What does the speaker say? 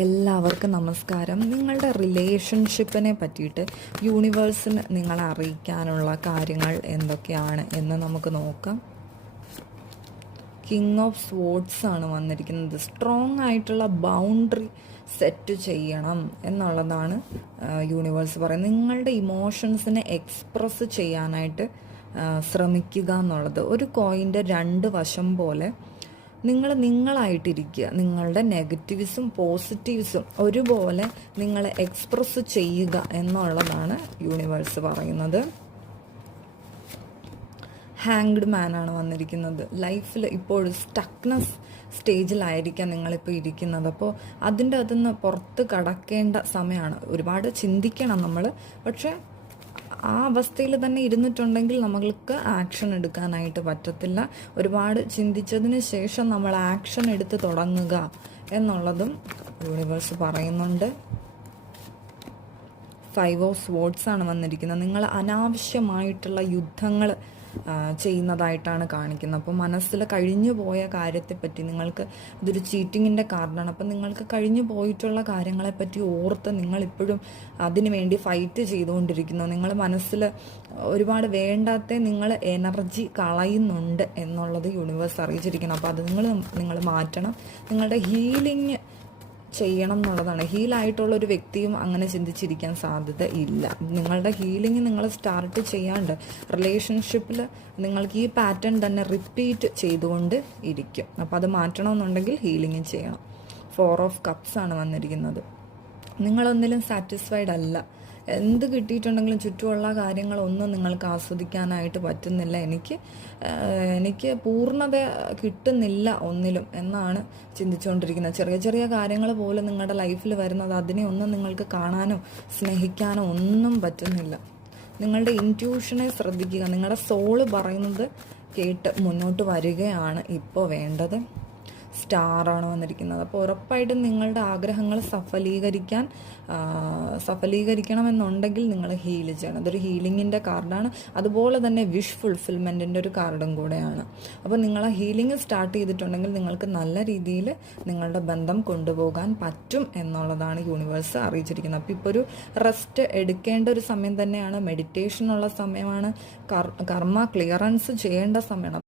എല്ലാവർക്കും നമസ്കാരം. നിങ്ങളുടെ റിലേഷൻഷിപ്പിനെ പറ്റിയിട്ട് യൂണിവേഴ്സിന് നിങ്ങളെ അറിയിക്കാനുള്ള കാര്യങ്ങൾ എന്തൊക്കെയാണ് എന്ന് നമുക്ക് നോക്കാം. കിങ് ഓഫ് സ്വോർഡ്സ് ആണ് വന്നിരിക്കുന്നത്. സ്ട്രോങ് ആയിട്ടുള്ള ബൗണ്ടറി സെറ്റ് ചെയ്യണം എന്നുള്ളതാണ് യൂണിവേഴ്സ് പറയുന്നത്. നിങ്ങളുടെ ഇമോഷൻസിനെ എക്സ്പ്രസ് ചെയ്യാനായിട്ട് ശ്രമിക്കുക എന്നുള്ളത് ഒരു കോയിൻ്റെ രണ്ട് വശം പോലെ നിങ്ങളായിട്ടിരിക്കുക. നിങ്ങളുടെ നെഗറ്റീവ്സും പോസിറ്റീവ്സും ഒരുപോലെ നിങ്ങൾ എക്സ്പ്രസ് ചെയ്യുക എന്നുള്ളതാണ് യൂണിവേഴ്സ് പറയുന്നത്. ഹാങ്ഡ് മാനാണ് വന്നിരിക്കുന്നത്. ലൈഫിൽ ഇപ്പോൾ സ്റ്റക്നെസ് സ്റ്റേജിലായിരിക്കാം നിങ്ങളിപ്പോൾ ഇരിക്കുന്നത്. അപ്പോൾ അതിൻ്റെ അകത്തുനിന്ന് പുറത്ത് കടക്കേണ്ട സമയമാണ്. ഒരുപാട് ചിന്തിക്കണം നമ്മൾ, പക്ഷേ ആ അവസ്ഥയിൽ തന്നെ ഇരുന്നിട്ടുണ്ടെങ്കിൽ നമ്മൾക്ക് ആക്ഷൻ എടുക്കാനായിട്ട് പറ്റത്തില്ല. ഒരുപാട് ചിന്തിച്ചതിന് ശേഷം നമ്മൾ ആക്ഷൻ എടുത്ത് തുടങ്ങുക എന്നുള്ളതും യൂണിവേഴ്സ് പറയുന്നുണ്ട്. 5 ഓഫ് സ്വോർഡ്സ് ആണ് വന്നിരിക്കുന്നത്. നിങ്ങൾ അനാവശ്യമായിട്ടുള്ള യുദ്ധങ്ങൾ ചെയ്യുന്നതായിട്ടാണ് കാണിക്കുന്നത്. അപ്പോൾ മനസ്സിൽ കഴിഞ്ഞു പോയ കാര്യത്തെപ്പറ്റി നിങ്ങൾക്ക് ഇതൊരു ചീറ്റിങ്ങിൻ്റെ കാർഡാണ്. അപ്പം നിങ്ങൾക്ക് കഴിഞ്ഞു പോയിട്ടുള്ള കാര്യങ്ങളെപ്പറ്റി ഓർത്ത് നിങ്ങളിപ്പോഴും അതിനു വേണ്ടി ഫൈറ്റ് ചെയ്തുകൊണ്ടിരിക്കുന്നു. നിങ്ങൾ മനസ്സിൽ ഒരുപാട് വേണ്ടാത്ത നിങ്ങൾ എനർജി കളയുന്നുണ്ട് എന്നുള്ളത് യൂണിവേഴ്സ് അറിയിച്ചിരിക്കണം. അപ്പോൾ അത് നിങ്ങൾ മാറ്റണം. നിങ്ങളുടെ ഹീലിംഗ് ചെയ്യണം എന്നുള്ളതാണ്. ഹീലായിട്ടുള്ള ഒരു വ്യക്തിയും അങ്ങനെ ചിന്തിച്ചിരിക്കാൻ സാധ്യത ഇല്ല. നിങ്ങളുടെ ഹീലിംഗ് നിങ്ങൾ സ്റ്റാർട്ട് ചെയ്യാണ്ട് റിലേഷൻഷിപ്പിൽ നിങ്ങൾക്ക് ഈ പാറ്റേൺ തന്നെ റിപ്പീറ്റ് ചെയ്തുകൊണ്ട് ഇരിക്കും. അപ്പോൾ അത് മാറ്റണമെന്നുണ്ടെങ്കിൽ ഹീലിംഗ് ചെയ്യണം. 4 ഓഫ് കപ്സ് ആണ് വന്നിരിക്കുന്നത്. നിങ്ങളൊന്നിലും സാറ്റിസ്ഫൈഡ് അല്ല. എന്ത് കിട്ടിയിട്ടുണ്ടെങ്കിലും ചുറ്റുമുള്ള കാര്യങ്ങളൊന്നും നിങ്ങൾക്ക് ആസ്വദിക്കാനായിട്ട് പറ്റുന്നില്ല. എനിക്ക് പൂർണ്ണത കിട്ടുന്നില്ല ഒന്നിലും എന്നാണ് ചിന്തിച്ചുകൊണ്ടിരിക്കുന്നത്. ചെറിയ ചെറിയ കാര്യങ്ങൾ പോലും നിങ്ങളുടെ ലൈഫിൽ വരുന്നത് അതിനെ ഒന്നും നിങ്ങൾക്ക് കാണാനോ സ്നേഹിക്കാനോ ഒന്നും പറ്റുന്നില്ല. നിങ്ങളുടെ ഇൻറ്റ്യൂഷനെ ശ്രദ്ധിക്കുക. നിങ്ങളുടെ സോള് പറയുന്നത് കേട്ട് മുന്നോട്ട് വരികയാണ് ഇപ്പോൾ വേണ്ടത്. സ്റ്റാറാണ് വന്നിരിക്കുന്നത്. അപ്പോൾ ഉറപ്പായിട്ടും നിങ്ങളുടെ ആഗ്രഹങ്ങൾ സഫലീകരിക്കണമെന്നുണ്ടെങ്കിൽ നിങ്ങൾ ഹീൽ ചെയ്യണം. അതൊരു ഹീലിങ്ങിൻ്റെ കാർഡാണ്. അതുപോലെ തന്നെ വിഷ് ഫുൾഫിൽമെൻറ്റിൻ്റെ ഒരു കാർഡും കൂടെയാണ്. അപ്പോൾ നിങ്ങൾ ഹീലിംഗ് സ്റ്റാർട്ട് ചെയ്തിട്ടുണ്ടെങ്കിൽ നിങ്ങൾക്ക് നല്ല രീതിയിൽ നിങ്ങളുടെ ബന്ധം കൊണ്ടുപോകാൻ പറ്റും എന്നുള്ളതാണ് യൂണിവേഴ്സ് അറിയിച്ചിരിക്കുന്നത്. അപ്പോൾ ഇപ്പോൾ ഒരു റെസ്റ്റ് എടുക്കേണ്ട ഒരു സമയം തന്നെയാണ്. മെഡിറ്റേഷനുള്ള സമയമാണ്. കർമ്മ ക്ലിയറൻസ് ചെയ്യേണ്ട സമയമാണ്.